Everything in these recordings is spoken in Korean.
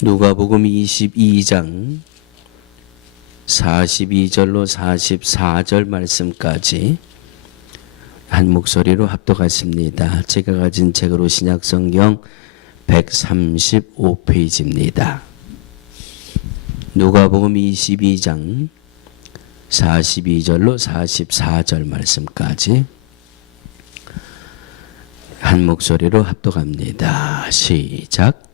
누가복음 22장 42절로 44절 말씀까지 한 목소리로 합독하십니다. 제가 가진 책으로 신약성경 135페이지입니다. 누가복음 22장 42절로 44절 말씀까지 한 목소리로 합독합니다. 시작.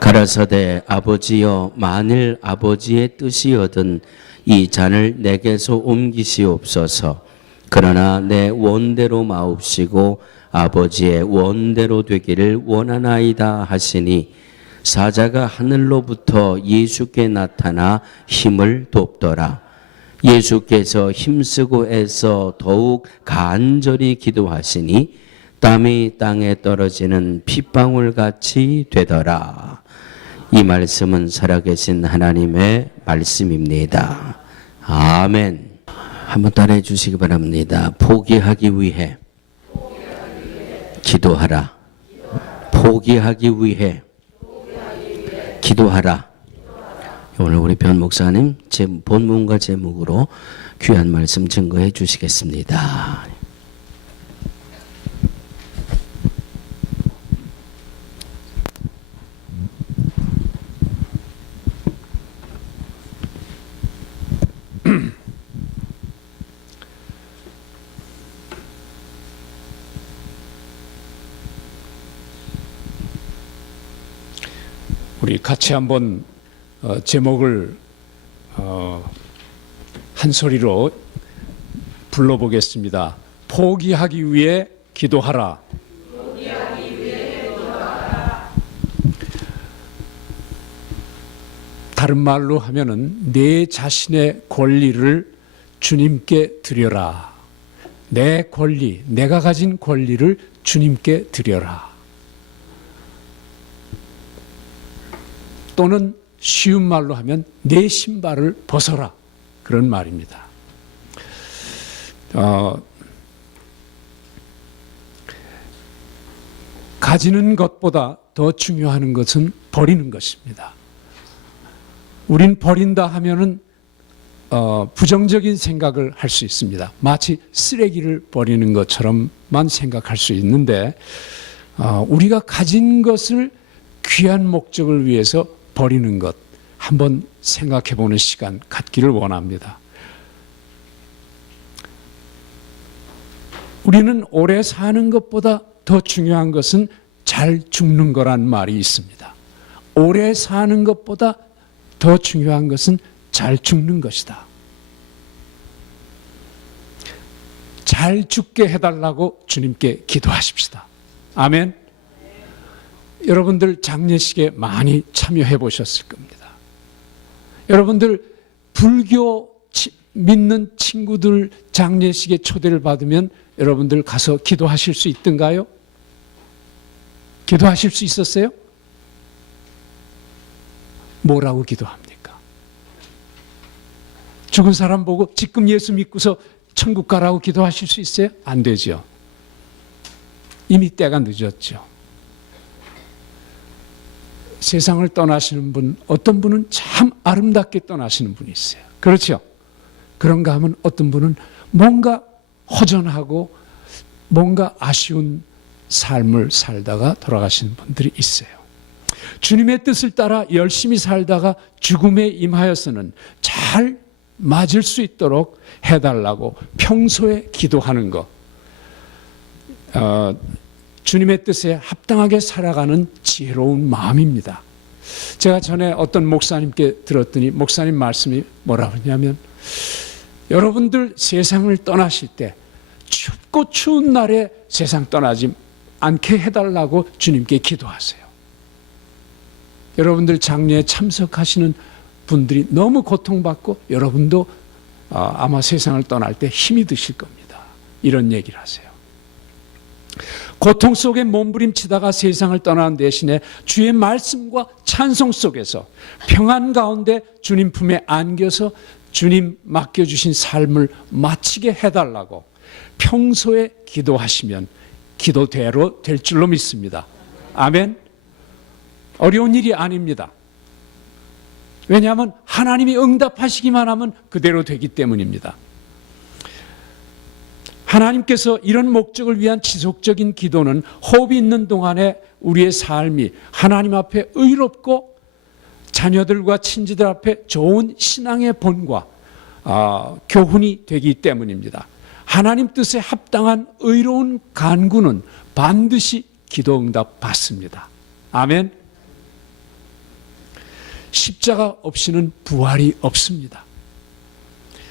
가라사대 아버지여, 만일 아버지의 뜻이거든 이 잔을 내게서 옮기시옵소서. 그러나 내 원대로 마옵시고 아버지의 원대로 되기를 원하나이다 하시니, 사자가 하늘로부터 예수께 나타나 힘을 돕더라. 예수께서 힘쓰고 애써 더욱 간절히 기도하시니 땀이 땅에 떨어지는 핏방울같이 되더라. 이 말씀은 살아계신 하나님의 말씀입니다. 아멘. 한번 따라해 주시기 바랍니다. 포기하기 위해 기도하라. 포기하기 위해 기도하라. 오늘 우리 변 목사님 본문과 제목으로 귀한 말씀 증거해 주시겠습니다. 우리 같이 한번 제목을 한 소리로 불러보겠습니다. 포기하기 위해 기도하라. 포기하기 위해 기도하라. 다른 말로 하면은 내 자신의 권리를 주님께 드려라. 내 권리, 내가 가진 권리를 주님께 드려라. 또는 쉬운 말로 하면 내 신발을 벗어라, 그런 말입니다. 가지는 것보다 더 중요한 것은 버리는 것입니다. 우린 버린다 하면은 부정적인 생각을 할 수 있습니다. 마치 쓰레기를 버리는 것처럼만 생각할 수 있는데, 우리가 가진 것을 귀한 목적을 위해서 버리는 것, 한번 생각해 보는 시간 갖기를 원합니다. 우리는 오래 사는 것보다 더 중요한 것은 잘 죽는 거란 말이 있습니다. 오래 사는 것보다 더 중요한 것은 잘 죽는 것이다. 잘 죽게 해달라고 주님께 기도하십시다. 아멘. 여러분들 장례식에 많이 참여해 보셨을 겁니다. 여러분들 불교 믿는 친구들 장례식에 초대를 받으면 여러분들 가서 기도하실 수 있던가요? 기도하실 수 있었어요? 뭐라고 기도합니까? 죽은 사람 보고 지금 예수 믿고서 천국 가라고 기도하실 수 있어요? 안 되죠. 이미 때가 늦었죠. 세상을 떠나시는 분, 어떤 분은 참 아름답게 떠나시는 분이 있어요. 그렇죠? 그런가 하면 어떤 분은 뭔가 허전하고 뭔가 아쉬운 삶을 살다가 돌아가시는 분들이 있어요. 주님의 뜻을 따라 열심히 살다가 죽음에 임하여서는 잘 맞을 수 있도록 해달라고 평소에 기도하는 것, 주님의 뜻에 합당하게 살아가는 지혜로운 마음입니다. 제가 전에 어떤 목사님께 들었더니 목사님 말씀이 뭐라고 하냐면, 여러분들 세상을 떠나실 때 춥고 추운 날에 세상 떠나지 않게 해달라고 주님께 기도하세요. 여러분들 장례에 참석하시는 분들이 너무 고통받고 여러분도 아마 세상을 떠날 때 힘이 드실 겁니다. 이런 얘기를 하세요. 고통 속에 몸부림치다가 세상을 떠나는 대신에 주의 말씀과 찬송 속에서 평안 가운데 주님 품에 안겨서 주님 맡겨주신 삶을 마치게 해달라고 평소에 기도하시면 기도대로 될 줄로 믿습니다. 아멘. 어려운 일이 아닙니다. 왜냐하면 하나님이 응답하시기만 하면 그대로 되기 때문입니다. 하나님께서 이런 목적을 위한 지속적인 기도는 호흡이 있는 동안에 우리의 삶이 하나님 앞에 의롭고 자녀들과 친지들 앞에 좋은 신앙의 본과 교훈이 되기 때문입니다. 하나님 뜻에 합당한 의로운 간구는 반드시 기도 응답 받습니다. 아멘. 십자가 없이는 부활이 없습니다.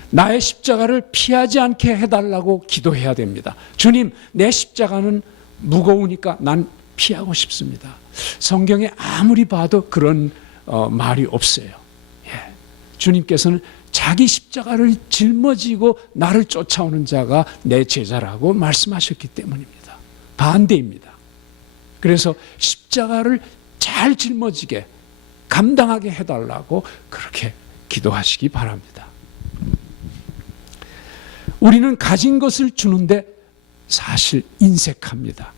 나의 십자가를 피하지 않게 해달라고 기도해야 됩니다. 주님, 내 십자가는 무거우니까 난 피하고 싶습니다. 성경에 아무리 봐도 그런 말이 없어요. 예. 주님께서는 자기 십자가를 짊어지고 나를 쫓아오는 자가 내 제자라고 말씀하셨기 때문입니다. 반대입니다. 그래서 십자가를 잘 짊어지게 감당하게 해달라고 그렇게 기도하시기 바랍니다. 우리는 가진 것을 주는데 사실 인색합니다.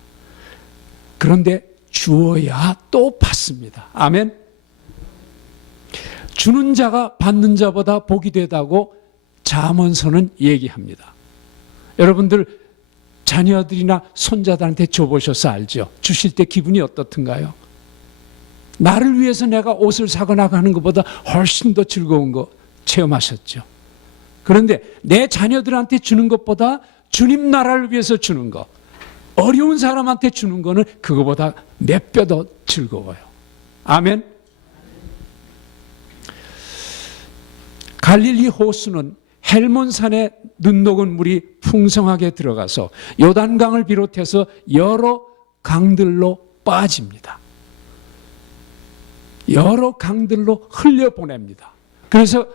그런데 주어야 또 받습니다. 아멘. 주는 자가 받는 자보다 복이 되다고 잠언서는 얘기합니다. 여러분들 자녀들이나 손자들한테 줘보셔서 알죠? 주실 때 기분이 어떻든가요? 나를 위해서 내가 옷을 사거나 하는 것보다 훨씬 더 즐거운 거 체험하셨죠? 그런데 내 자녀들한테 주는 것보다 주님 나라를 위해서 주는 거, 어려운 사람한테 주는 거는 그거보다 몇 배 더 즐거워요. 아멘. 갈릴리 호수는 헬몬산에 눈 녹은 물이 풍성하게 들어가서 요단강을 비롯해서 여러 강들로 빠집니다. 여러 강들로 흘려보냅니다. 그래서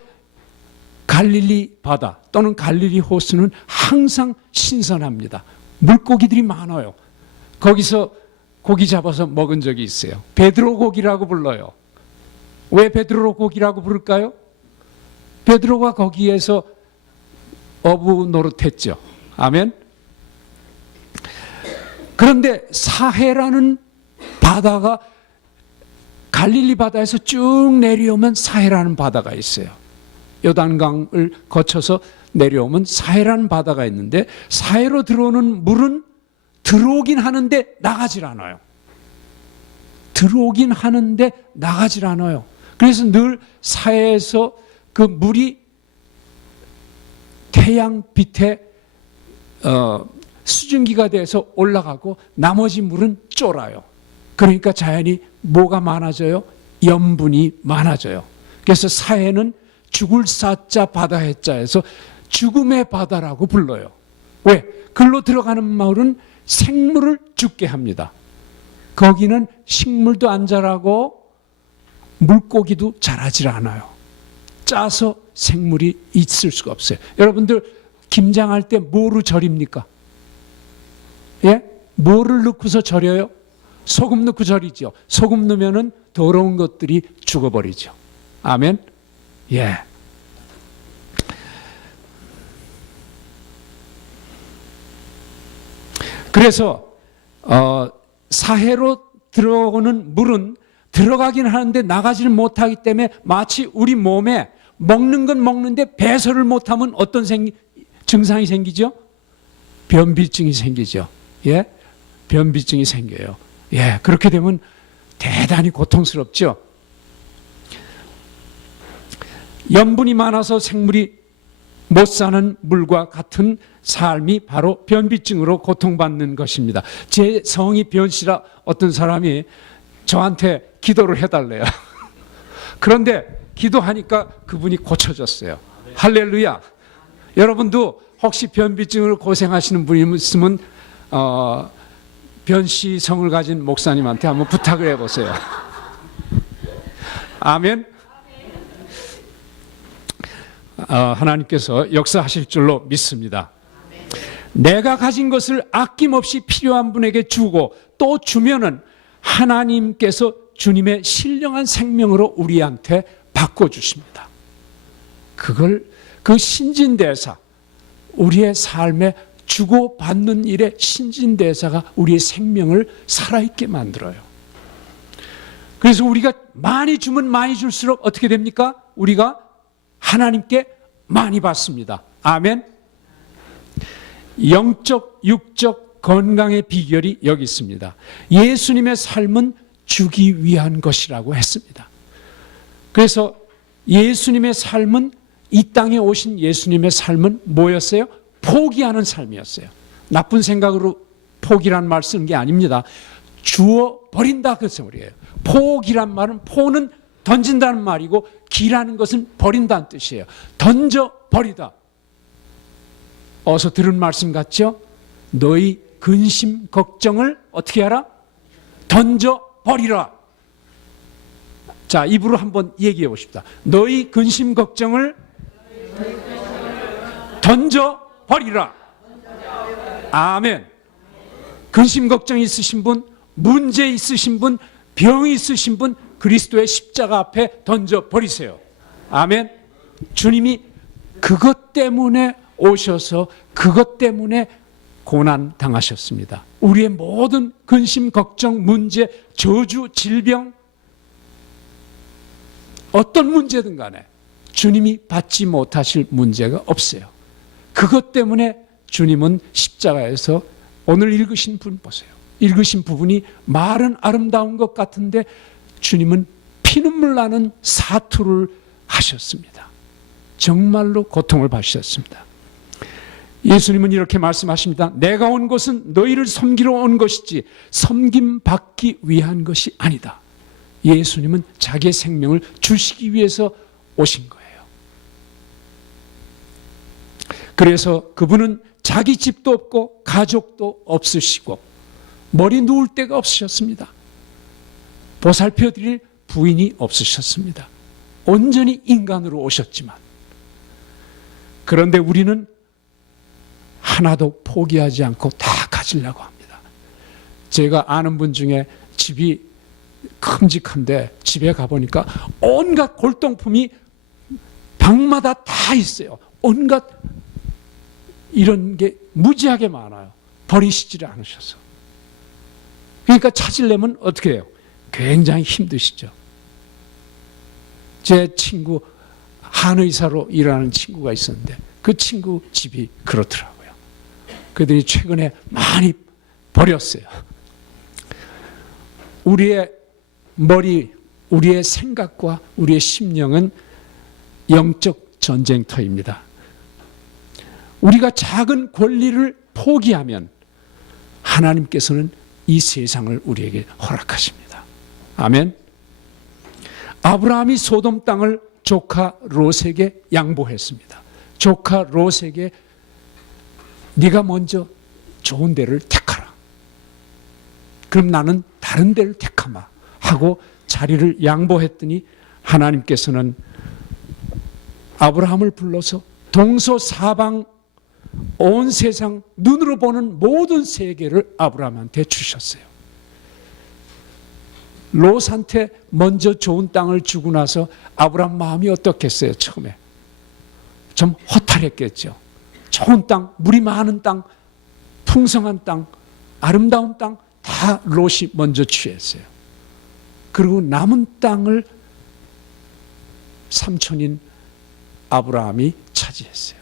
갈릴리 바다 또는 갈릴리 호수는 항상 신선합니다. 물고기들이 많아요. 거기서 고기 잡아서 먹은 적이 있어요. 베드로 고기라고 불러요. 왜 베드로 고기라고 부를까요? 베드로가 거기에서 어부 노릇했죠. 아멘. 그런데 사해라는 바다가 갈릴리 바다에서 쭉 내려오면 사해라는 바다가 있어요. 요단강을 거쳐서 내려오면 사해라는 바다가 있는데 사해로 들어오는 물은 들어오긴 하는데 나가질 않아요. 들어오긴 하는데 나가질 않아요. 그래서 늘 사해에서 그 물이 태양빛에 수증기가 돼서 올라가고 나머지 물은 쫄아요. 그러니까 자연히 뭐가 많아져요? 염분이 많아져요. 그래서 사해는 죽을 사자 바다 해자에서 죽음의 바다라고 불러요. 왜? 글로 들어가는 마을은 생물을 죽게 합니다. 거기는 식물도 안 자라고 물고기도 자라질 않아요. 짜서 생물이 있을 수가 없어요. 여러분들 김장할 때 뭐로 절입니까? 예? 뭐를 넣고서 절여요? 소금 넣고 절이죠. 소금 넣으면은 더러운 것들이 죽어버리죠. 아멘. 예. 그래서 사해로 들어오는 물은 들어가긴 하는데 나가지를 못하기 때문에 마치 우리 몸에 먹는 건 먹는데 배설을 못하면 어떤 증상이 생기죠? 변비증이 생기죠. 예, 변비증이 생겨요. 예, 그렇게 되면 대단히 고통스럽죠. 염분이 많아서 생물이 못 사는 물과 같은 삶이 바로 변비증으로 고통받는 것입니다. 제 성이 변씨라 어떤 사람이 저한테 기도를 해달래요. 그런데 기도하니까 그분이 고쳐졌어요. 할렐루야. 여러분도 혹시 변비증으로 고생하시는 분이 있으면 변씨 성을 가진 목사님한테 한번 부탁을 해보세요. 아멘. 하나님께서 역사하실 줄로 믿습니다. 내가 가진 것을 아낌없이 필요한 분에게 주고 또 주면은 하나님께서 주님의 신령한 생명으로 우리한테 바꿔주십니다. 그 신진대사, 우리의 삶에 주고받는 일의 신진대사가 우리의 생명을 살아있게 만들어요. 그래서 우리가 많이 주면 많이 줄수록 어떻게 됩니까? 우리가 하나님께 많이 받습니다. 아멘. 영적, 육적 건강의 비결이 여기 있습니다. 예수님의 삶은 주기 위한 것이라고 했습니다. 그래서 예수님의 삶은, 이 땅에 오신 예수님의 삶은 뭐였어요? 포기하는 삶이었어요. 나쁜 생각으로 포기란 말 쓰는 게 아닙니다. 주어 버린다 그 소리예요. 포기란 말은, 포는 던진다는 말이고, 기라는 것은 버린다는 뜻이에요. 던져 버리다. 어서 들은 말씀 같죠? 너희 근심 걱정을 어떻게 하라? 던져 버리라. 자, 입으로 한번 얘기해 보십시다. 너희 근심 걱정을 던져 버리라. 아멘. 근심 걱정 있으신 분, 문제 있으신 분, 병이 있으신 분, 그리스도의 십자가 앞에 던져 버리세요. 아멘. 주님이 그것 때문에 오셔서 그것 때문에 고난 당하셨습니다. 우리의 모든 근심, 걱정, 문제, 저주, 질병, 어떤 문제든 간에 주님이 받지 못하실 문제가 없어요. 그것 때문에 주님은 십자가에서, 오늘 읽으신 분 보세요. 읽으신 부분이 말은 아름다운 것 같은데 주님은 피눈물 나는 사투를 하셨습니다. 정말로 고통을 받으셨습니다. 예수님은 이렇게 말씀하십니다. 내가 온 것은 너희를 섬기러 온 것이지 섬김 받기 위한 것이 아니다. 예수님은 자기의 생명을 주시기 위해서 오신 거예요. 그래서 그분은 자기 집도 없고 가족도 없으시고 머리 누울 데가 없으셨습니다. 보살펴 드릴 부인이 없으셨습니다. 온전히 인간으로 오셨지만, 그런데 우리는 하나도 포기하지 않고 다 가지려고 합니다. 제가 아는 분 중에 집이 큼직한데 집에 가보니까 온갖 골동품이 방마다 다 있어요. 온갖 이런 게 무지하게 많아요. 버리시지를 않으셔서. 그러니까 찾으려면 어떻게 해요? 굉장히 힘드시죠. 제 친구, 한의사로 일하는 친구가 있었는데 그 친구 집이 그렇더라고요. 그들이 최근에 많이 버렸어요. 우리의 머리, 우리의 생각과 우리의 심령은 영적 전쟁터입니다. 우리가 작은 권리를 포기하면 하나님께서는 이 세상을 우리에게 허락하십니다. 아멘. 아브라함이 소돔 땅을 조카 롯에게 양보했습니다. 조카 롯에게 네가 먼저 좋은 데를 택하라. 그럼 나는 다른 데를 택하마 하고 자리를 양보했더니 하나님께서는 아브라함을 불러서 동서사방 온 세상 눈으로 보는 모든 세계를 아브라함한테 주셨어요. 롯한테 먼저 좋은 땅을 주고 나서 아브라함 마음이 어떻겠어요? 처음에 좀 허탈했겠죠. 좋은 땅, 물이 많은 땅, 풍성한 땅, 아름다운 땅 다 롯이 먼저 취했어요. 그리고 남은 땅을 삼촌인 아브라함이 차지했어요.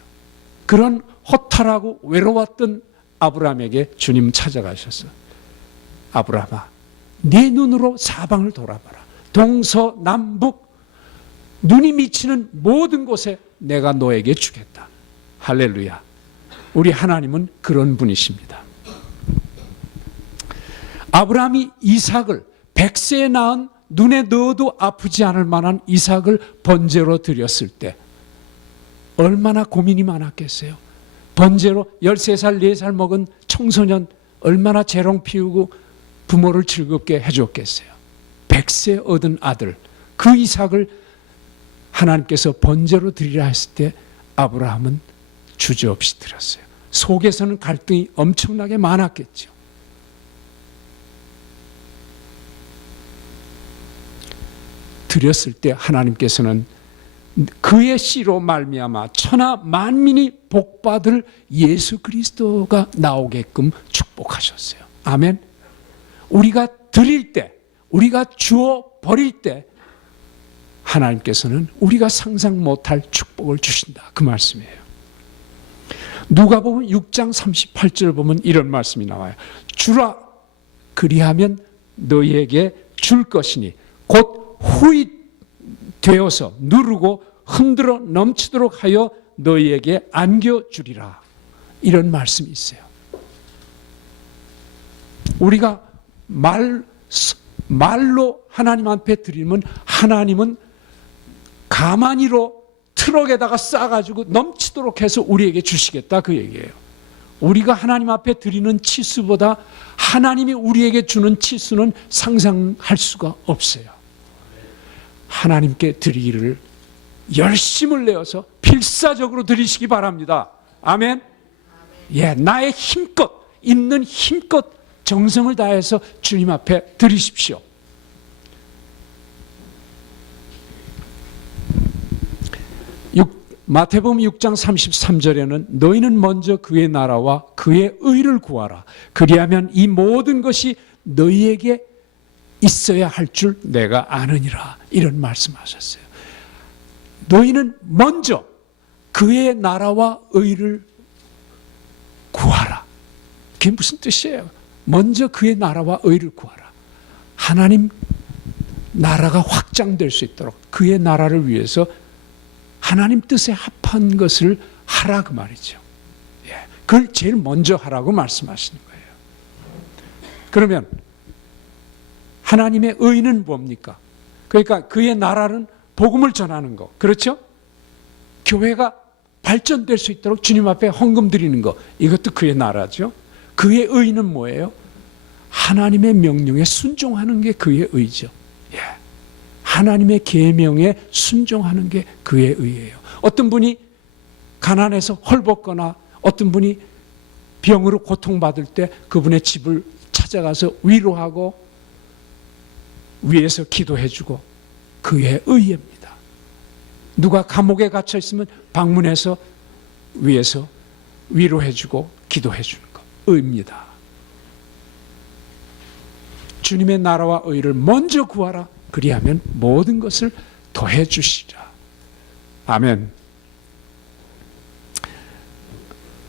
그런 허탈하고 외로웠던 아브라함에게 주님 찾아가셔서 아브라함아, 네 눈으로 사방을 돌아봐라. 동서남북 눈이 미치는 모든 곳에 내가 너에게 주겠다. 할렐루야. 우리 하나님은 그런 분이십니다. 아브라함이 이삭을 100세에 낳은 눈에 넣어도 아프지 않을 만한 이삭을 번제로 드렸을 때 얼마나 고민이 많았겠어요. 번제로 13살, 4살 먹은 청소년 얼마나 재롱 피우고 부모를 즐겁게 해줬겠어요. 100세 얻은 아들, 그 이삭을 하나님께서 번제로 드리라 했을 때 아브라함은 주저없이 드렸어요. 속에서는 갈등이 엄청나게 많았겠죠. 드렸을 때 하나님께서는 그의 씨로 말미암아 천하 만민이 복받을 예수 그리스도가 나오게끔 축복하셨어요. 아멘. 우리가 드릴 때, 우리가 주어 버릴 때 하나님께서는 우리가 상상 못할 축복을 주신다. 그 말씀이에요. 누가복음 6장 38절 보면 이런 말씀이 나와요. 주라 그리하면 너희에게 줄 것이니 곧 후이 되어서 누르고 흔들어 넘치도록 하여 너희에게 안겨주리라. 이런 말씀이 있어요. 우리가 말로 하나님 앞에 드리면 하나님은 가마니로 트럭에다가 싸가지고 넘치도록 해서 우리에게 주시겠다, 그 얘기예요. 우리가 하나님 앞에 드리는 치수보다 하나님이 우리에게 주는 치수는 상상할 수가 없어요. 하나님께 드리기를 열심을 내어서 필사적으로 드리시기 바랍니다. 아멘. 예, 나의 힘껏 있는 힘껏 정성을 다해서 주님 앞에 드리십시오. 마태복음 6장 33절에는 너희는 먼저 그의 나라와 그의 의를 구하라. 그리하면 이 모든 것이 너희에게 있어야 할 줄 내가 아느니라. 이런 말씀하셨어요. 너희는 먼저 그의 나라와 의를 구하라. 그게 무슨 뜻이에요? 먼저 그의 나라와 의를 구하라. 하나님 나라가 확장될 수 있도록 그의 나라를 위해서 하나님 뜻에 합한 것을 하라, 그 말이죠. 예, 그걸 제일 먼저 하라고 말씀하시는 거예요. 그러면 하나님의 의는 뭡니까? 그러니까 그의 나라는 복음을 전하는 거, 그렇죠? 교회가 발전될 수 있도록 주님 앞에 헌금 드리는 거, 이것도 그의 나라죠. 그의 의는 뭐예요? 하나님의 명령에 순종하는 게 그의 의죠. 예. 하나님의 계명에 순종하는 게 그의 의예요. 어떤 분이 가난해서 헐벗거나 어떤 분이 병으로 고통받을 때 그분의 집을 찾아가서 위로하고 위에서 기도해주고 그의 의입니다. 누가 감옥에 갇혀 있으면 방문해서 위에서 위로해주고 기도해주는 것, 의입니다. 주님의 나라와 의를 먼저 구하라. 그리하면 모든 것을 더해 주시리라. 아멘.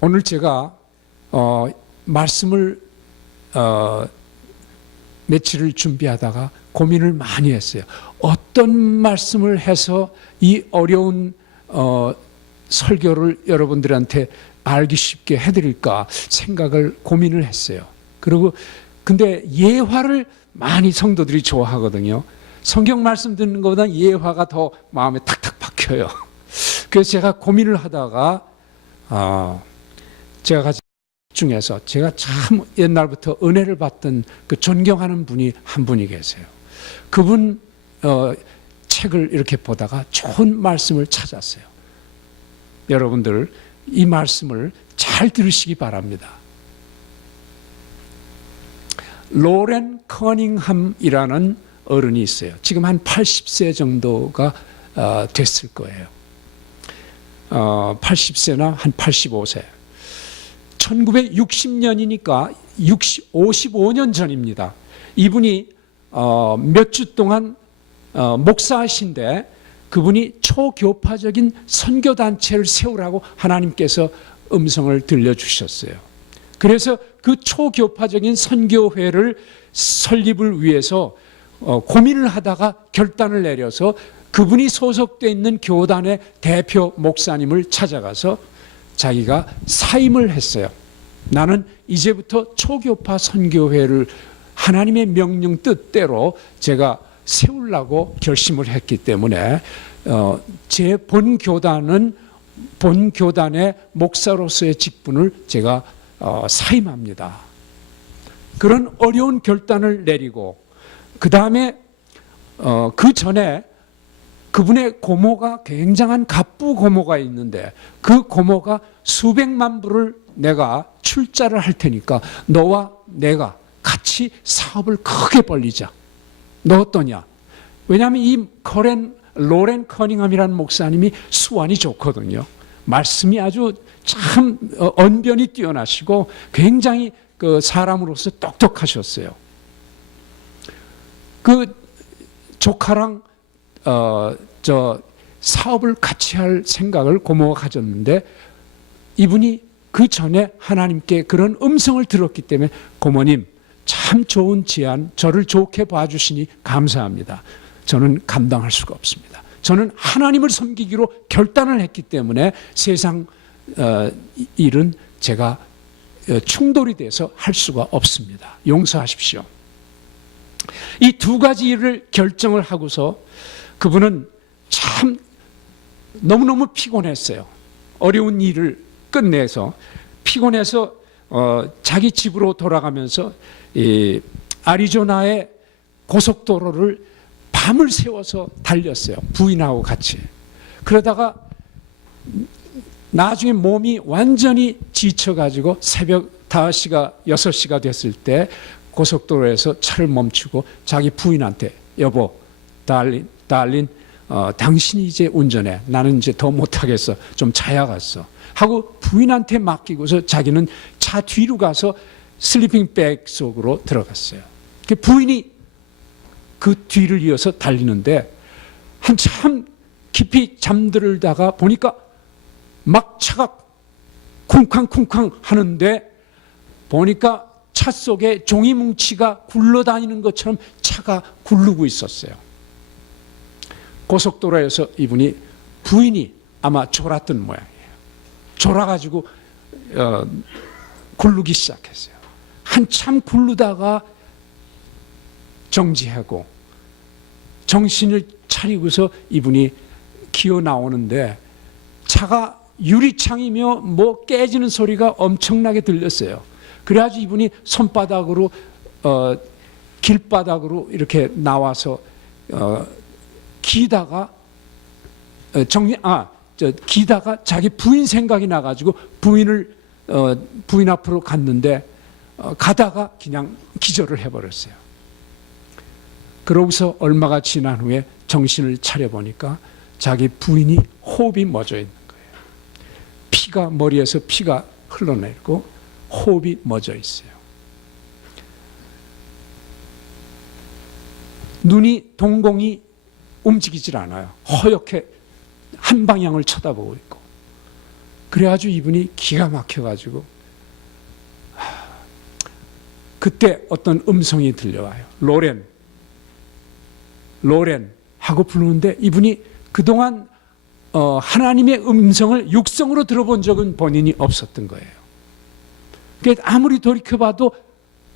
오늘 제가 말씀을 며칠을 준비하다가 고민을 많이 했어요. 어떤 말씀을 해서 이 어려운 설교를 여러분들한테 알기 쉽게 해드릴까 생각을 고민을 했어요. 그리고 근데 예화를 많이 성도들이 좋아하거든요. 성경 말씀 듣는 것보다 예화가 더 마음에 탁탁 박혀요. 그래서 제가 고민을 하다가 제가 가진 중에서 제가 참 옛날부터 은혜를 받던 그 존경하는 분이 한 분이 계세요. 그분 책을 이렇게 보다가 좋은 말씀을 찾았어요. 여러분들 이 말씀을 잘 들으시기 바랍니다. 로렌 커닝함이라는 어른이 있어요. 지금 한 80세 정도가 됐을 거예요. 80세나 한 85세. 1960년이니까 55년 전입니다. 이분이 몇 주 동안 목사이신데 그분이 초교파적인 선교단체를 세우라고 하나님께서 음성을 들려주셨어요. 그래서 그 초교파적인 선교회를 설립을 위해서 고민을 하다가 결단을 내려서 그분이 소속되어 있는 교단의 대표 목사님을 찾아가서 자기가 사임을 했어요. 나는 이제부터 초교파 선교회를 하나님의 명령 뜻대로 제가 세우려고 결심을 했기 때문에 제 본교단의 목사로서의 직분을 제가 사임합니다. 그런 어려운 결단을 내리고 그 다음에 그 전에 그분의 고모가 굉장한 갑부 고모가 있는데 그 고모가 수백만 불을 내가 출자를 할 테니까 너와 내가 같이 사업을 크게 벌리자. 너 어떠냐? 왜냐하면 이 로렌 커닝함이라는 목사님이 수완이 좋거든요. 말씀이 아주 참 언변이 뛰어나시고 굉장히 그 사람으로서 똑똑하셨어요. 그 조카랑 저 사업을 같이 할 생각을 고모가 가졌는데 이분이 그 전에 하나님께 그런 음성을 들었기 때문에 고모님 참 좋은 제안, 저를 좋게 봐주시니 감사합니다. 저는 감당할 수가 없습니다. 저는 하나님을 섬기기로 결단을 했기 때문에 세상 일은 제가 충돌이 돼서 할 수가 없습니다. 용서하십시오. 이 두 가지 일을 결정을 하고서 그분은 참 너무너무 피곤했어요. 어려운 일을 끝내서 피곤해서 자기 집으로 돌아가면서 이 아리조나의 고속도로를 밤을 새워서 달렸어요. 부인하고 같이. 그러다가 나중에 몸이 완전히 지쳐가지고 새벽 5시가 6시가 됐을 때 고속도로에서 차를 멈추고 자기 부인한테 여보, 달린, 당신이 이제 운전해. 나는 이제 더 못하겠어. 좀 자야겠어. 하고 부인한테 맡기고서 자기는 차 뒤로 가서 슬리핑백 속으로 들어갔어요. 부인이 그 뒤를 이어서 달리는데 한참 깊이 잠들다가 보니까 막 차가 쿵쾅쿵쾅 하는데 보니까 차 속에 종이 뭉치가 굴러다니는 것처럼 차가 굴르고 있었어요. 고속도로에서 이분이 부인이 아마 졸았던 모양이에요. 졸아가지고 굴르기 시작했어요. 한참 굴르다가 정지하고 정신을 차리고서 이분이 기어 나오는데 차가 유리창이며 뭐 깨지는 소리가 엄청나게 들렸어요. 그래가지고 이분이 손바닥으로 길바닥으로 이렇게 나와서 기다가 기다가 자기 부인 생각이 나가지고 부인 앞으로 갔는데 가다가 그냥 기절을 해버렸어요. 그러고서 얼마가 지난 후에 정신을 차려보니까 자기 부인이 호흡이 멎어 있는 거예요. 머리에서 피가 흘러내리고 호흡이 멎어 있어요. 눈이 동공이 움직이질 않아요. 허옇게 한 방향을 쳐다보고 있고. 그래가지고 이분이 기가 막혀가지고 그때 어떤 음성이 들려와요. 로렌 하고 부르는데 이분이 그동안 하나님의 음성을 육성으로 들어본 적은 본인이 없었던 거예요. 그러니까 아무리 돌이켜봐도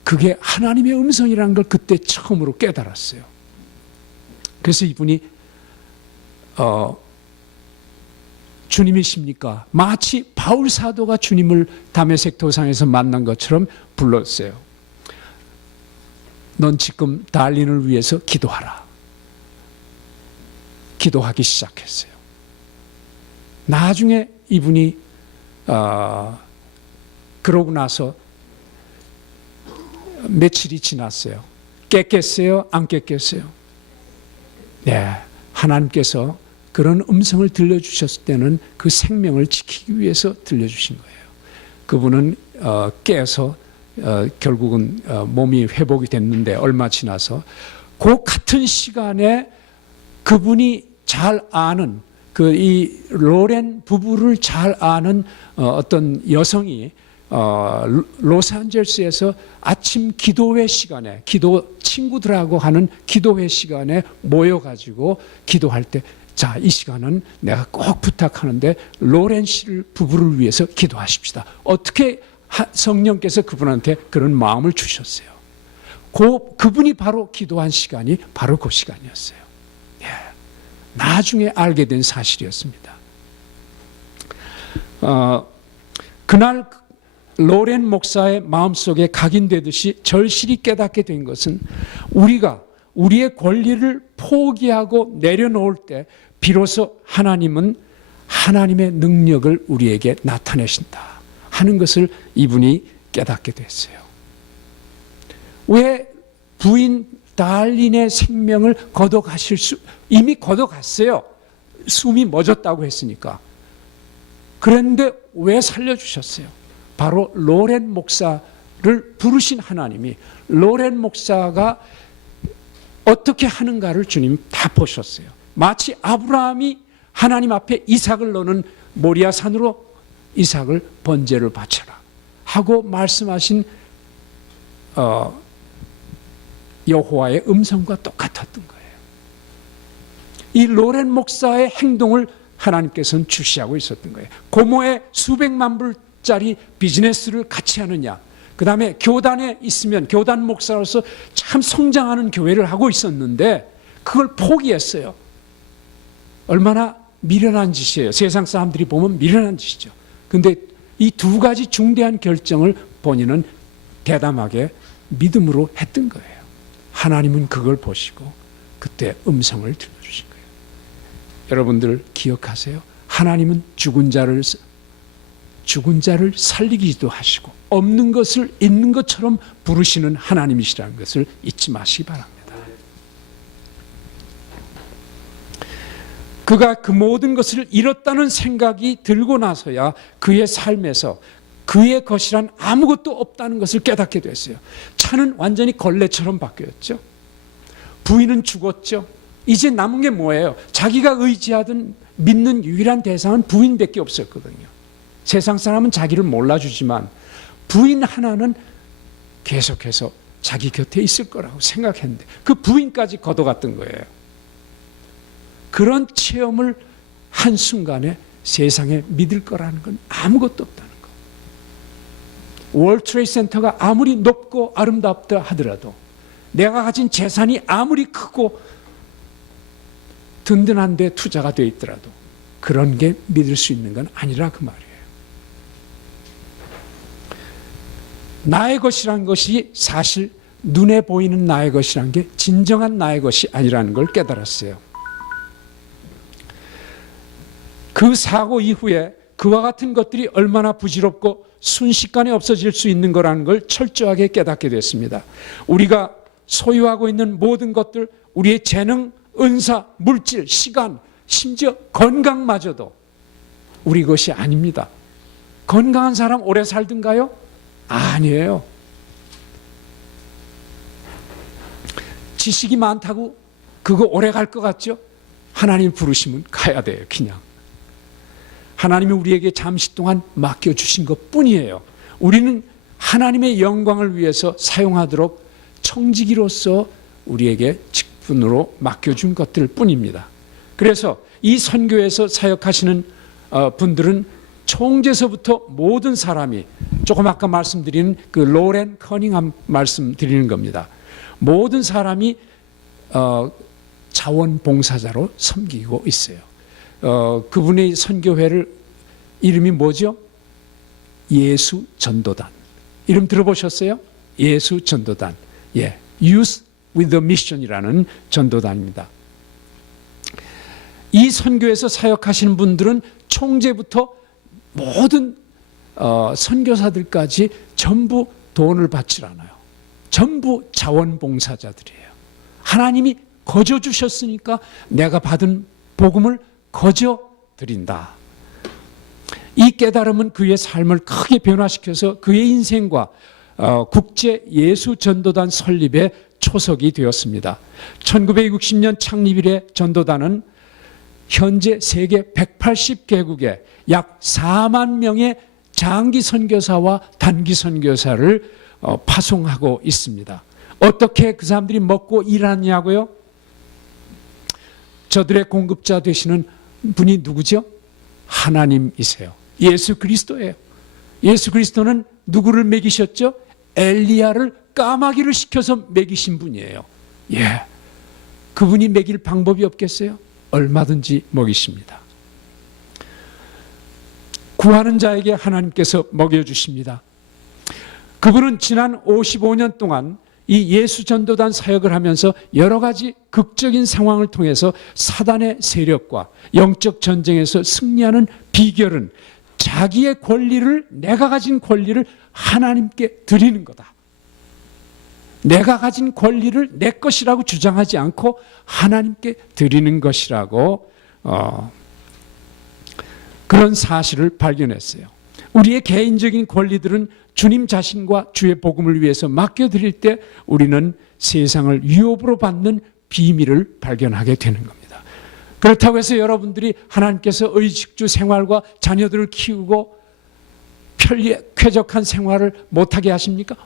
그게 하나님의 음성이라는 걸 그때 처음으로 깨달았어요. 그래서 이분이 주님이십니까? 마치 바울 사도가 주님을 다메섹 도상에서 만난 것처럼 불렀어요. 넌 지금 달린을 위해서 기도하라. 기도하기 시작했어요. 나중에 이분이 그러고 나서 며칠이 지났어요. 깼겠어요? 안 깼겠어요? 네, 하나님께서 그런 음성을 들려주셨을 때는 그 생명을 지키기 위해서 들려주신 거예요. 그분은 깨서 결국은 몸이 회복이 됐는데 얼마 지나서 그 같은 시간에 그분이 잘 아는 이 로렌 부부를 잘 아는 어떤 여성이 로스앤젤레스에서 아침 기도회 시간에 친구들하고 하는 기도회 시간에 모여가지고 기도할 때 자, 이 시간은 내가 꼭 부탁하는데 로렌 씨를 부부를 위해서 기도하십시다. 어떻게 성령께서 그분한테 그런 마음을 주셨어요. 그분이 바로 기도한 시간이 바로 그 시간이었어요. 예, 나중에 알게 된 사실이었습니다. 그날 로렌 목사의 마음속에 각인되듯이 절실히 깨닫게 된 것은 우리가 우리의 권리를 포기하고 내려놓을 때 비로소 하나님은 하나님의 능력을 우리에게 나타내신다 하는 것을 이분이 깨닫게 됐어요. 왜 부인 달린의 생명을 이미 걷어갔어요. 숨이 멎었다고 했으니까. 그런데 왜 살려주셨어요? 바로 로렌 목사를 부르신 하나님이 로렌 목사가 어떻게 하는가를 주님 다 보셨어요. 마치 아브라함이 하나님 앞에 이삭을 넣는 모리아산으로 이삭을 번제를 바쳐라 하고 말씀하신 여호와의 음성과 똑같았던 거예요. 이 로렌 목사의 행동을 하나님께서는 주시하고 있었던 거예요. 고모의 수백만 불짜리 비즈니스를 같이 하느냐, 그 다음에 교단에 있으면 교단 목사로서 참 성장하는 교회를 하고 있었는데 그걸 포기했어요. 얼마나 미련한 짓이에요. 세상 사람들이 보면 미련한 짓이죠. 근데 이 두 가지 중대한 결정을 본인은 대담하게 믿음으로 했던 거예요. 하나님은 그걸 보시고 그때 음성을 들려주신 거예요. 여러분들 기억하세요. 하나님은 죽은 자를 살리기도 하시고 없는 것을 있는 것처럼 부르시는 하나님이시라는 것을 잊지 마시기 바랍니다. 그가 그 모든 것을 잃었다는 생각이 들고 나서야 그의 삶에서 그의 것이란 아무것도 없다는 것을 깨닫게 됐어요. 차는 완전히 걸레처럼 바뀌었죠. 부인은 죽었죠. 이제 남은 게 뭐예요? 자기가 의지하던 믿는 유일한 대상은 부인밖에 없었거든요. 세상 사람은 자기를 몰라주지만 부인 하나는 계속해서 자기 곁에 있을 거라고 생각했는데 그 부인까지 걷어갔던 거예요. 그런 체험을 한순간에 세상에 믿을 거라는 건 아무것도 없다는 거. 월드 트레이드 센터가 아무리 높고 아름답다 하더라도 내가 가진 재산이 아무리 크고 든든한 데 투자가 되어 있더라도 그런 게 믿을 수 있는 건 아니라 그 말이에요. 나의 것이란 것이 사실 눈에 보이는 나의 것이란 게 진정한 나의 것이 아니라는 걸 깨달았어요. 그 사고 이후에 그와 같은 것들이 얼마나 부질없고 순식간에 없어질 수 있는 거라는 걸 철저하게 깨닫게 됐습니다. 우리가 소유하고 있는 모든 것들, 우리의 재능, 은사, 물질, 시간, 심지어 건강마저도 우리 것이 아닙니다. 건강한 사람 오래 살든가요? 아니에요. 지식이 많다고 그거 오래 갈 것 같죠? 하나님 부르시면 가야 돼요, 그냥. 하나님이 우리에게 잠시 동안 맡겨주신 것 뿐이에요. 우리는 하나님의 영광을 위해서 사용하도록 청지기로서 우리에게 직분으로 맡겨준 것들 뿐입니다. 그래서 이 선교에서 사역하시는 분들은 총재서부터 모든 사람이 조금 아까 말씀드린 그 로렌 커닝함 말씀드리는 겁니다. 모든 사람이 자원봉사자로 섬기고 있어요. 그분의 선교회를 이름이 뭐죠? 예수 전도단. 이름 들어보셨어요? 예수 전도단. 예, Youth with a Mission이라는 전도단입니다. 이 선교에서 사역하시는 분들은 총재부터 모든 선교사들까지 전부 돈을 받지 않아요. 전부 자원봉사자들이에요. 하나님이 거저 주셨으니까 내가 받은 복음을 거저 드린다. 이 깨달음은 그의 삶을 크게 변화시켜서 그의 인생과 국제 예수 전도단 설립의 초석이 되었습니다. 1960년 창립 이래 전도단은 현재 세계 180개국에 약 4만 명의 장기 선교사와 단기 선교사를 파송하고 있습니다. 어떻게 그 사람들이 먹고 일하냐고요? 저들의 공급자 되시는 분이 누구죠? 하나님이세요. 예수 그리스도예요. 예수 그리스도는 누구를 먹이셨죠? 엘리야를 까마귀를 시켜서 먹이신 분이에요. 예, 그분이 먹일 방법이 없겠어요? 얼마든지 먹이십니다. 구하는 자에게 하나님께서 먹여주십니다. 그분은 지난 55년 동안 이 예수 전도단 사역을 하면서 여러 가지 극적인 상황을 통해서 사단의 세력과 영적 전쟁에서 승리하는 비결은 자기의 권리를, 내가 가진 권리를 하나님께 드리는 거다. 내가 가진 권리를 내 것이라고 주장하지 않고 하나님께 드리는 것이라고 그런 사실을 발견했어요. 우리의 개인적인 권리들은 주님 자신과 주의 복음을 위해서 맡겨드릴 때 우리는 세상을 유업으로 받는 비밀을 발견하게 되는 겁니다. 그렇다고 해서 여러분들이 하나님께서 의식주 생활과 자녀들을 키우고 쾌적한 생활을 못하게 하십니까?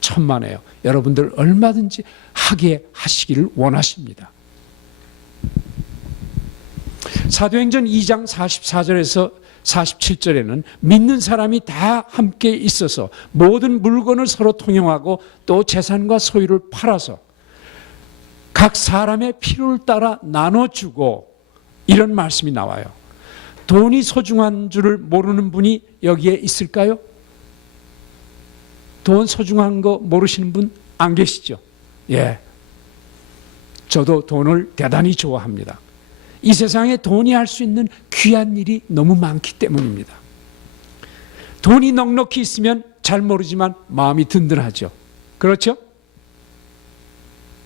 천만에요. 여러분들 얼마든지 하게 하시기를 원하십니다. 사도행전 2장 44절에서 47절에는 믿는 사람이 다 함께 있어서 모든 물건을 서로 통용하고 또 재산과 소유를 팔아서 각 사람의 필요를 따라 나눠주고, 이런 말씀이 나와요. 돈이 소중한 줄을 모르는 분이 여기에 있을까요? 돈 소중한 거 모르시는 분 안 계시죠? 예. 저도 돈을 대단히 좋아합니다. 이 세상에 돈이 할 수 있는 귀한 일이 너무 많기 때문입니다. 돈이 넉넉히 있으면 잘 모르지만 마음이 든든하죠. 그렇죠?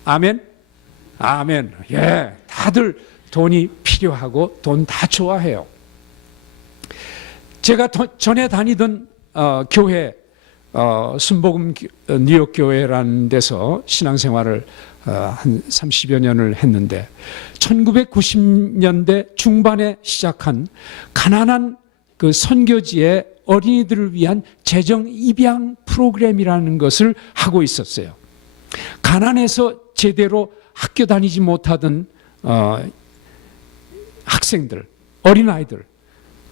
아멘? 아멘. 예. 다들 돈이 필요하고 돈 다 좋아해요. 제가 전에 다니던 교회, 순복음 뉴욕 교회라는 데서 신앙생활을 한 30여 년을 했는데, 1990년대 중반에 시작한 가난한 그 선교지의 어린이들을 위한 재정 입양 프로그램이라는 것을 하고 있었어요. 가난해서 제대로 학교 다니지 못하던 학생들, 어린아이들,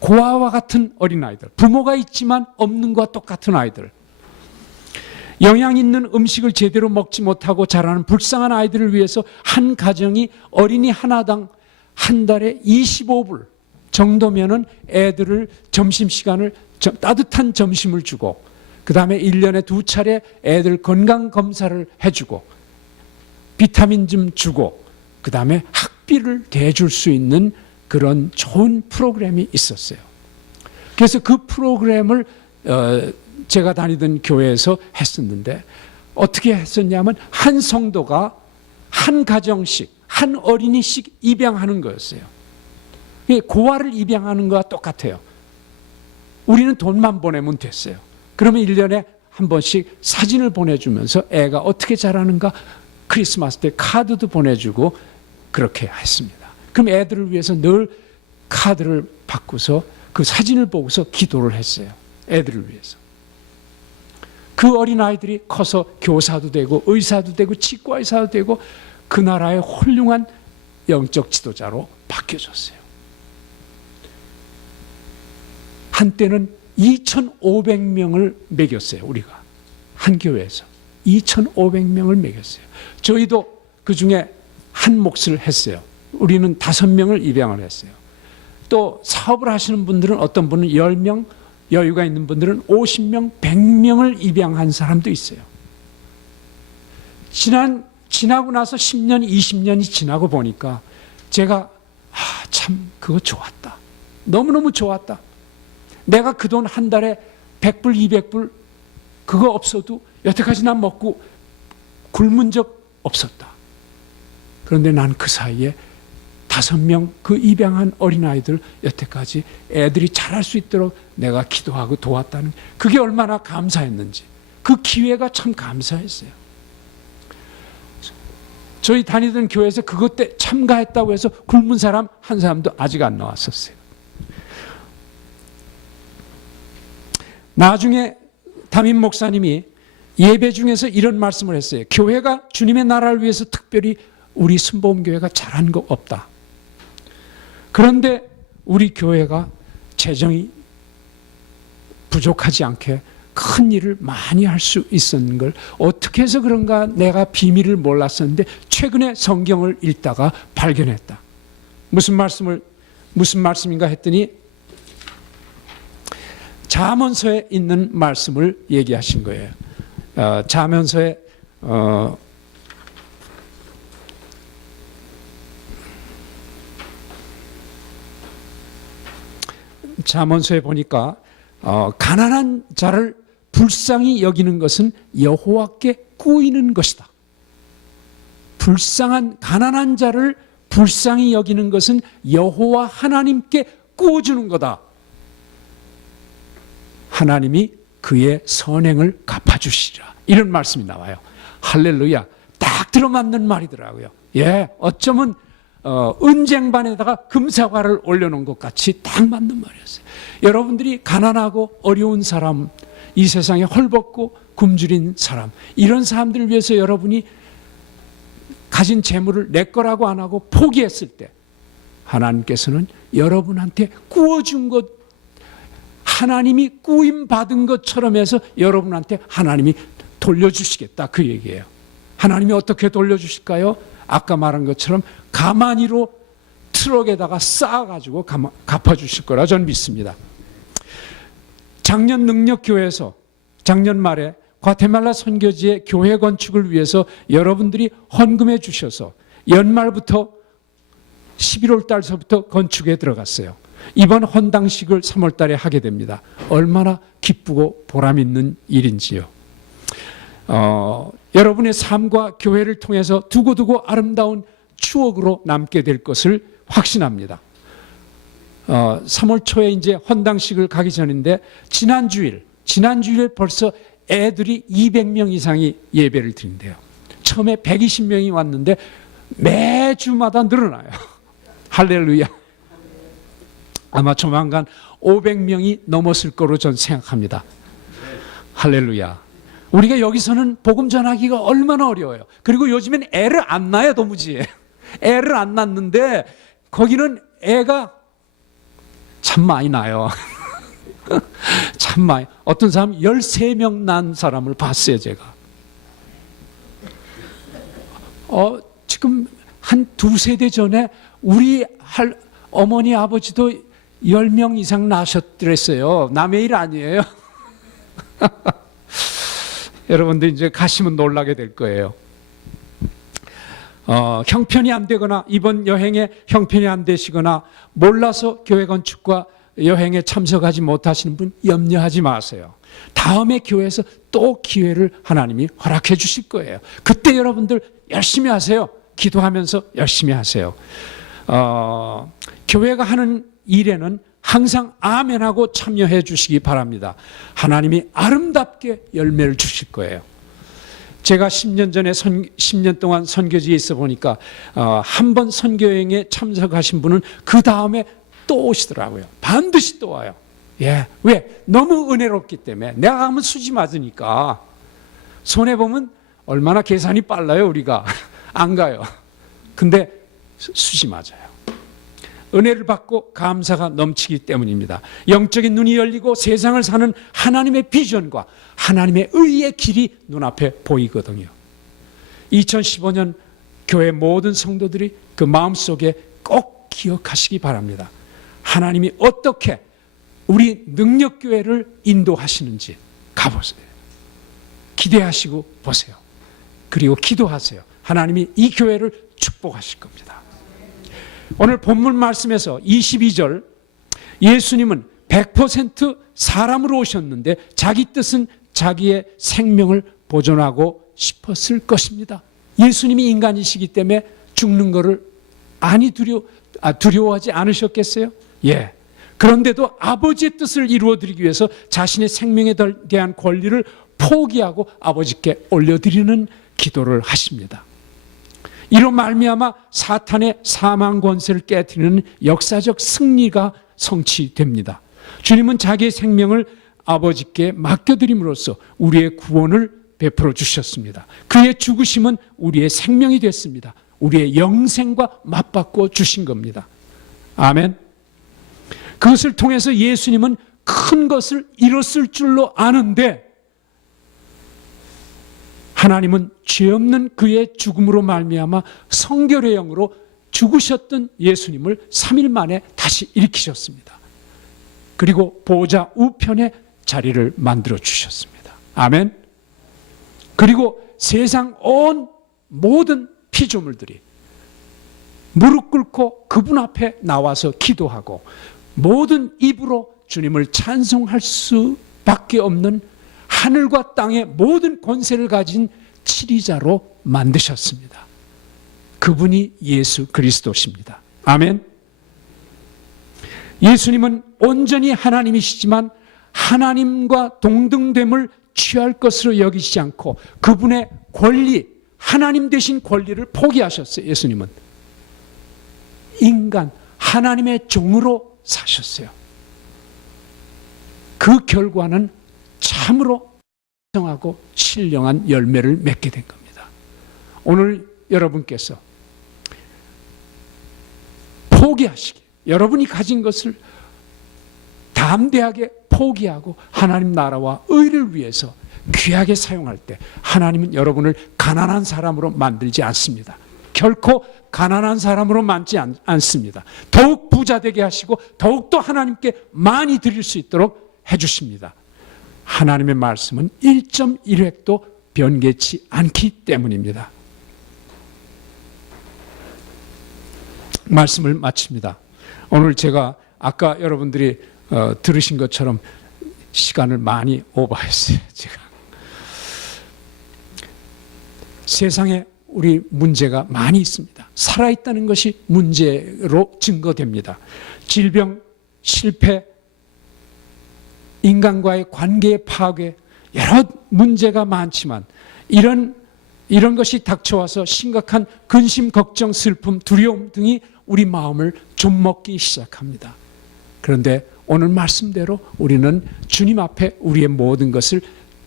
고아와 같은 어린아이들, 부모가 있지만 없는 것과 똑같은 아이들, 영양 있는 음식을 제대로 먹지 못하고 자라는 불쌍한 아이들을 위해서 한 가정이 어린이 하나당 한 달에 25불 정도면은 애들을 점심시간을 따뜻한 점심을 주고, 그 다음에 1년에 2차례 애들 건강검사를 해주고, 비타민 좀 주고, 그 다음에 학비를 대줄 수 있는 그런 좋은 프로그램이 있었어요. 그래서 그 프로그램을 제가 다니던 교회에서 했었는데, 어떻게 했었냐면 한 성도가 한 가정씩, 한 어린이씩 입양하는 거였어요. 고아를 입양하는 거와 똑같아요. 우리는 돈만 보내면 됐어요. 그러면 1년에 한 번씩 사진을 보내주면서 애가 어떻게 자라는가 크리스마스 때 카드도 보내주고 그렇게 했습니다. 그럼 애들을 위해서 늘 카드를 받고서 그 사진을 보고서 기도를 했어요. 애들을 위해서. 그 어린아이들이 커서 교사도 되고 의사도 되고 치과의사도 되고 그 나라의 훌륭한 영적 지도자로 바뀌어졌어요. 한때는 2,500명을 먹였어요. 우리가 한 교회에서 2,500명을 먹였어요. 저희도 그 중에 한 몫을 했어요. 우리는 5명을 입양을 했어요. 또 사업을 하시는 분들은, 어떤 분은 10명, 여유가 있는 분들은 50명, 100명을 입양한 사람도 있어요. 지나고 나서 10년, 20년이 지나고 보니까 제가 참 그거 좋았다. 너무너무 좋았다. 내가 그 돈 한 달에 100불, 200불 그거 없어도 여태까지 난 먹고 굶은 적 없었다. 그런데 난 그 사이에 5명 그 입양한 어린아이들 여태까지 애들이 자랄 수 있도록 내가 기도하고 도왔다는, 그게 얼마나 감사했는지, 그 기회가 참 감사했어요. 저희 다니던 교회에서 그것 때 참가했다고 해서 굶은 사람 한 사람도 아직 안 나왔었어요. 나중에 담임 목사님이 예배 중에서 이런 말씀을 했어요. 교회가 주님의 나라를 위해서 특별히 우리 순복음교회가 잘한 거 없다. 그런데 우리 교회가 재정이 부족하지 않게 큰 일을 많이 할 수 있었는 걸 어떻게 해서 그런가 내가 비밀을 몰랐었는데 최근에 성경을 읽다가 발견했다. 무슨 말씀인가 했더니 잠언서에 있는 말씀을 얘기하신 거예요. 잠언서에 잠언서에 보니까 가난한 자를 불쌍히 여기는 것은 여호와께 꾸이는 것이다. 가난한 자를 불쌍히 여기는 것은 여호와 하나님께 꾸어주는 거다. 하나님이 그의 선행을 갚아주시리라. 이런 말씀이 나와요. 할렐루야. 딱 들어맞는 말이더라고요. 예, 어쩌면 은쟁반에다가 금사과를 올려놓은 것 같이 딱 맞는 말이었어요. 여러분들이 가난하고 어려운 사람, 이 세상에 헐벗고 굶주린 사람, 이런 사람들을 위해서 여러분이 가진 재물을 내 거라고 안 하고 포기했을 때 하나님께서는 여러분한테 구워준 것, 하나님이 구임받은 것처럼 해서 여러분한테 하나님이 돌려주시겠다, 그 얘기예요. 하나님이 어떻게 돌려주실까요? 아까 말한 것처럼 가마니로 트럭에다가 쌓아가지고 갚아주실 거라 저는 믿습니다. 작년 능력교회에서 작년 말에 과테말라 선교지의 교회 건축을 위해서 여러분들이 헌금해 주셔서 연말부터 11월 달서부터 건축에 들어갔어요. 이번 헌당식을 3월 달에 하게 됩니다. 얼마나 기쁘고 보람 있는 일인지요. 여러분의 삶과 교회를 통해서 두고두고 아름다운 추억으로 남게 될 것을 확신합니다. 3월 초에 이제 헌당식을 가기 전인데 지난주일에 벌써 애들이 200명 이상이 예배를 드린대요. 처음에 120명이 왔는데 매주마다 늘어나요. 할렐루야. 아마 조만간 500명이 넘었을 거로 전 생각합니다. 할렐루야. 우리가 여기서는 복음 전하기가 얼마나 어려워요. 그리고 요즘엔 애를 안 낳아요, 도무지. 애를 안 낳는데 거기는 애가 참 많이 나요. 참 많이. 어떤 사람 13명 난 사람을 봤어요, 제가. 지금 한 두세 대 전에 우리 어머니 아버지도 10명 이상 나셨더랬어요. 남의 일 아니에요. 여러분들 이제 가시면 놀라게 될 거예요. 형편이 안 되거나 이번 여행에 형편이 안 되시거나 몰라서 교회 건축과 여행에 참석하지 못하시는 분 염려하지 마세요. 다음에 교회에서 또 기회를 하나님이 허락해 주실 거예요. 그때 여러분들 열심히 하세요. 기도하면서 열심히 하세요. 교회가 하는 일에는 항상 아멘하고 참여해 주시기 바랍니다. 하나님이 아름답게 열매를 주실 거예요. 제가 10년 전에 10년 동안 선교지에 있어 보니까 한 번 선교여행에 참석하신 분은 그 다음에 또 오시더라고요. 반드시 또 와요. 예, 왜? 너무 은혜롭기 때문에. 내가 가면 수지 맞으니까. 손해보면 얼마나 계산이 빨라요, 우리가. 안 가요. 근데 수지 맞아요. 은혜를 받고 감사가 넘치기 때문입니다. 영적인 눈이 열리고 세상을 사는 하나님의 비전과 하나님의 의의 길이 눈앞에 보이거든요. 2015년 교회 모든 성도들이 그 마음속에 꼭 기억하시기 바랍니다. 하나님이 어떻게 우리 능력교회를 인도하시는지 가보세요. 기대하시고 보세요. 그리고 기도하세요. 하나님이 이 교회를 축복하실 겁니다. 오늘 본문 말씀에서 22절, 예수님은 100% 사람으로 오셨는데 자기 뜻은 자기의 생명을 보존하고 싶었을 것입니다. 예수님이 인간이시기 때문에 죽는 것을 두려워하지 않으셨겠어요? 예. 그런데도 아버지의 뜻을 이루어드리기 위해서 자신의 생명에 대한 권리를 포기하고 아버지께 올려드리는 기도를 하십니다. 이로 말미암아 사탄의 사망 권세를 깨트리는 역사적 승리가 성취됩니다. 주님은 자기의 생명을 아버지께 맡겨드림으로써 우리의 구원을 베풀어 주셨습니다. 그의 죽으심은 우리의 생명이 됐습니다. 우리의 영생과 맞바꿔 주신 겁니다. 아멘. 그것을 통해서 예수님은 큰 것을 이뤘을 줄로 아는데 하나님은 죄 없는 그의 죽음으로 말미암아 성결의 영으로 죽으셨던 예수님을 3일 만에 다시 일으키셨습니다. 그리고 보좌 우편에 자리를 만들어 주셨습니다. 아멘. 그리고 세상 온 모든 피조물들이 무릎 꿇고 그분 앞에 나와서 기도하고 모든 입으로 주님을 찬송할 수밖에 없는 하늘과 땅의 모든 권세를 가진 치리자로 만드셨습니다. 그분이 예수 그리스도십니다. 아멘. 예수님은 온전히 하나님이시지만 하나님과 동등됨을 취할 것으로 여기지 않고 그분의 권리, 하나님 되신 권리를 포기하셨어요. 예수님은 인간, 하나님의 종으로 사셨어요. 그 결과는 참으로 성하고 신령한 열매를 맺게 된 겁니다. 오늘 여러분께서 포기하시기, 여러분이 가진 것을 담대하게 포기하고 하나님 나라와 의를 위해서 귀하게 사용할 때 하나님은 여러분을 가난한 사람으로 만들지 않습니다. 결코 가난한 사람으로 만지 않습니다. 더욱 부자 되게 하시고 더욱더 하나님께 많이 드릴 수 있도록 해주십니다. 하나님의 말씀은 1.1획도 변개치 않기 때문입니다. 말씀을 마칩니다. 오늘 제가 아까 여러분들이 들으신 것처럼 시간을 많이 오버했어요. 제가 세상에 우리 문제가 많이 있습니다. 살아있다는 것이 문제로 증거됩니다. 질병, 실패, 인간과의 관계의 파괴, 여러 문제가 많지만 이런 것이 닥쳐와서 심각한 근심, 걱정, 슬픔, 두려움 등이 우리 마음을 좀먹기 시작합니다. 그런데 오늘 말씀대로 우리는 주님 앞에 우리의 모든 것을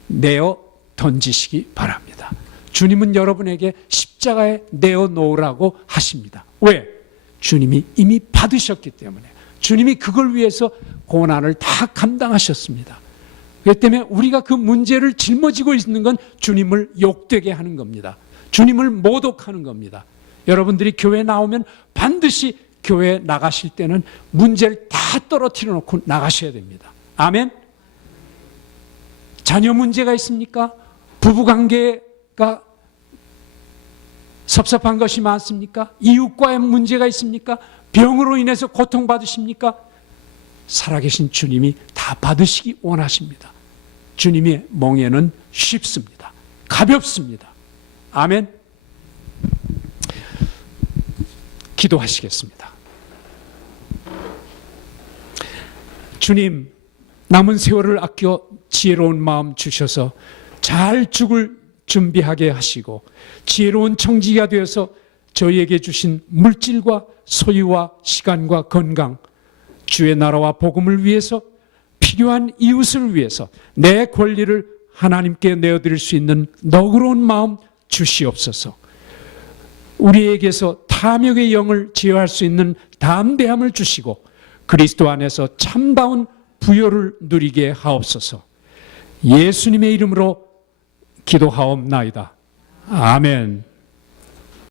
내어 던지시기 바랍니다. 주님은 여러분에게 십자가에 내어놓으라고 하십니다. 왜? 주님이 이미 받으셨기 때문에. 주님이 그걸 위해서 고난을 다 감당하셨습니다. 그렇기 때문에 우리가 그 문제를 짊어지고 있는 건 주님을 욕되게 하는 겁니다. 주님을 모독하는 겁니다. 여러분들이 교회 나오면 반드시 교회 나가실 때는 문제를 다 떨어뜨려 놓고 나가셔야 됩니다. 아멘? 자녀 문제가 있습니까? 부부관계가 섭섭한 것이 많습니까? 이웃과의 문제가 있습니까? 병으로 인해서 고통받으십니까? 살아계신 주님이 다 받으시기 원하십니다. 주님의 멍에는 쉽습니다. 가볍습니다. 아멘. 기도하시겠습니다. 주님, 남은 세월을 아껴 지혜로운 마음 주셔서 잘 죽을 준비하게 하시고 지혜로운 청지기가 되어서 저희에게 주신 물질과 소유와 시간과 건강, 주의 나라와 복음을 위해서, 필요한 이웃을 위해서 내 권리를 하나님께 내어드릴 수 있는 너그러운 마음 주시옵소서. 우리에게서 탐욕의 영을 제어할 수 있는 담대함을 주시고 그리스도 안에서 참다운 부요를 누리게 하옵소서. 예수님의 이름으로 기도하옵나이다. 아멘.